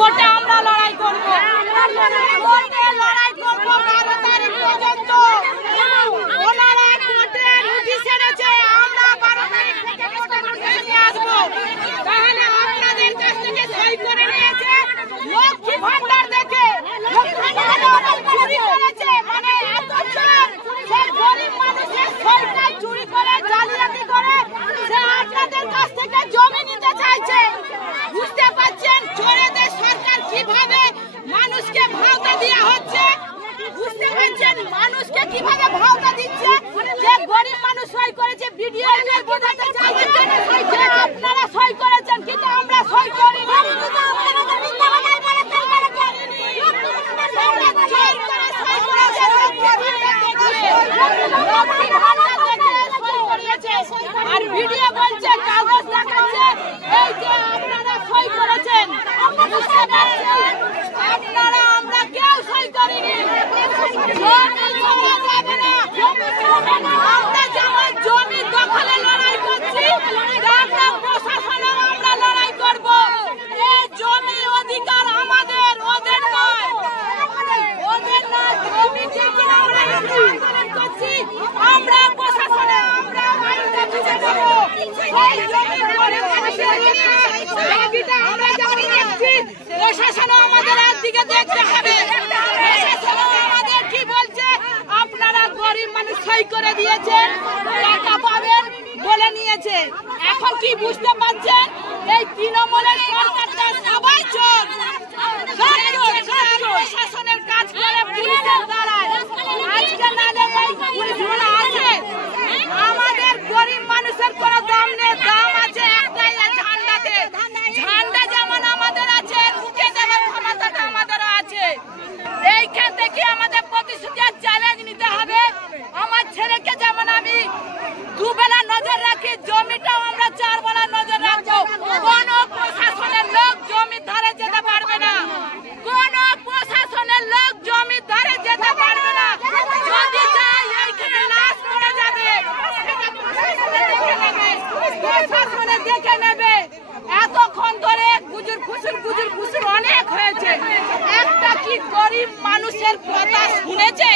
কোর্টে আমরা লড়াই করব, কোর্টে লড়াই করব 12 তারিখ পর্যন্ত। ওনারা কোর্টে নোটিশ এনেছে, আমরা 12 তারিখ থেকে কোর্টে নোটিশ নিয়ে আসবো। তাহলে আপনাদের কাছ থেকে সই করে নিয়েছে লক্ষ্মী ভান্ডার দেখে, লক্ষ্মী ভান্ডার চুরি করেছে, মানে এত চোর, সেই গরিব মানুষের সইটা চুরি করে জালিয়াতি করে সে আপনাদের কাছ থেকে জমি নিতে চাইছে। বুঝতে পারছেন চোরেদের সরকার কিভাবে মানুষকে ভাওতা দেওয়া হচ্ছে? বুঝতে পারছেন মানুষকে কিভাবে ভাওতা দিচ্ছে? যে গরিব মানুষ সই করেছে, ভিডিও বোঝাতে চাইছে যে আপনারা সই করেছেন, কিন্তু আমরা সই করিনি। আর ভিডিও বলছে, কাগজ দেখাচ্ছে, এই যে আপনারা সই করেছেন। বুঝতে পারছেন আপনারা, আমরা কেউ সই করিনি। আমরা যেমন জমি দখলে লড়াই করছি, আমরা প্রশাসনের আমরা লড়াই করব। এই জমি অধিকার আমাদের, ওদের নয়, ওদের নয়। জমি থেকে আমরা আন্দোলন করছি, আমরা প্রশাসনে আমরা আইনটা বুঝে দেবো। সেই জমি আমরা যেমন দেখছি, প্রশাসনও আমাদের একদিকে দেখতে হবে। প্রশাসনও আমাদের কি বলছে, আপনারা গরিব মানুষ সই করে দিয়েছেন, টাকা পাবেন বলে নিয়েছে। এখন কি বুঝতে পারছেন এই তৃণমূলের সরকারটা সবাই চোর, প্রশাসনের কাজ করে পুলিশের দ্বারায়। আজকে না দেখে পুলিশগুলো আছে, আমাদের গরিব মানুষের কোনো দাম নেই। দাম আছে একটাই, ঝান্ডাতে। ঝান্ডা যেমন আমাদের আছে, মুখে দেওয়ার ক্ষমতাটা আমাদেরও আছে। এইখান থেকে আমাদের প্রতিশ্রুতি আর চ্যালেঞ্জ নিতে হবে। আমার ছেলেকে যেমন আমি দুবেলা নজর রাখি, জমিটাও আমরা 4 বেলা নজর রাখবো। কোন প্রশাসনের লোক জমির ধারে যেতে পারবে না, কোন প্রশাসনের লোক জমির ধারে যেতে পারবে না। যদি যায় এইখানে লাশ পড়ে যাবে, প্রশাসনে দেখে নেবে। এতক্ষণ ধরে গুজুর খুশুর অনেক হয়েছে, একটা কি গরিব মানুষের কথা শুনেছে?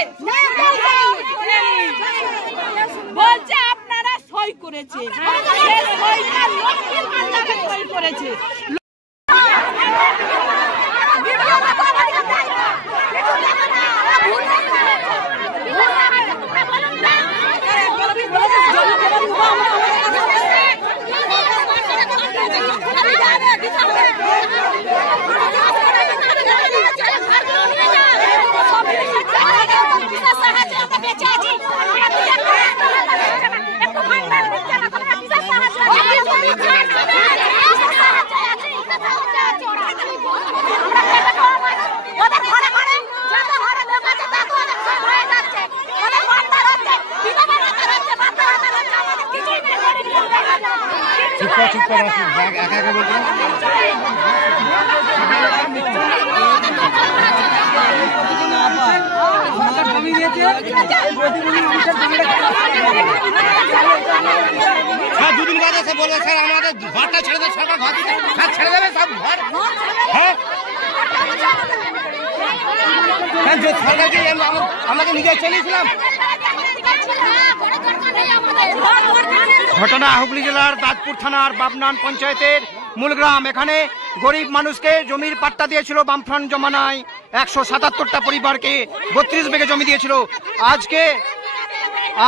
বলছে আপনারা সই করেছে, লক্ষ্মীর ভান্ডারে সই করেছে। দুদিন বাদে এসে বলে স্যার আমাদের ঘরটা ছেড়ে দেবে, সরকার ঘর ছেড়ে দেবে, সব ঘর। হ্যাঁ সরকারকে আমাকে নিজে চলেছিলাম। ঘটনা হুগলি জেলার দাঁতপুর থানার বাবনান পঞ্চায়েতের মূলগ্রাম। এখানে গরিব মানুষকে জমির পাট্টা দিয়েছিল বামফ্রন্ট জমানায়। 177টা পরিবারকে 32 বিঘে জমি দিয়েছিল।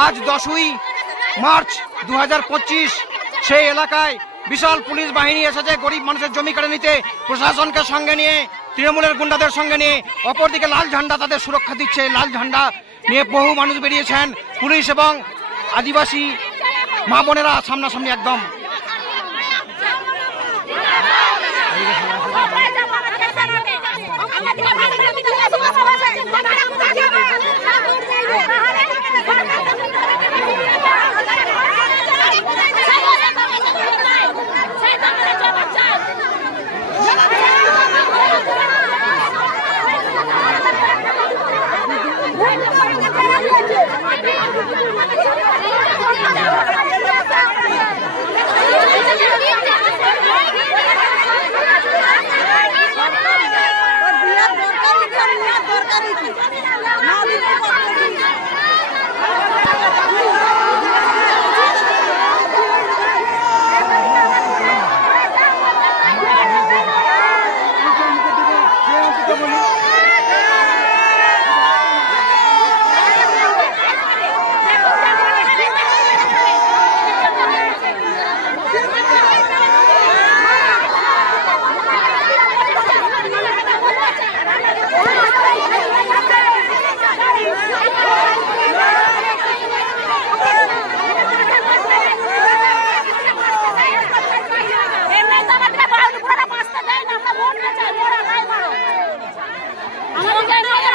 আজ 10ই মার্চ 2025 সেই এলাকায় বিশাল পুলিশ বাহিনী এসেছে গরিব মানুষের জমি কেড়ে নিতে। প্রশাসনকে সঙ্গে নিয়ে, তৃণমূলের গুন্ডাদের সঙ্গে নিয়ে, অপরদিকে লাল ঝান্ডা তাদের সুরক্ষা দিচ্ছে। লাল ঝান্ডা নিয়ে বহু মানুষ বেরিয়েছেন। পুলিশ এবং আদিবাসী মা বোনেরা সামনাসামনি একদম। শান্তি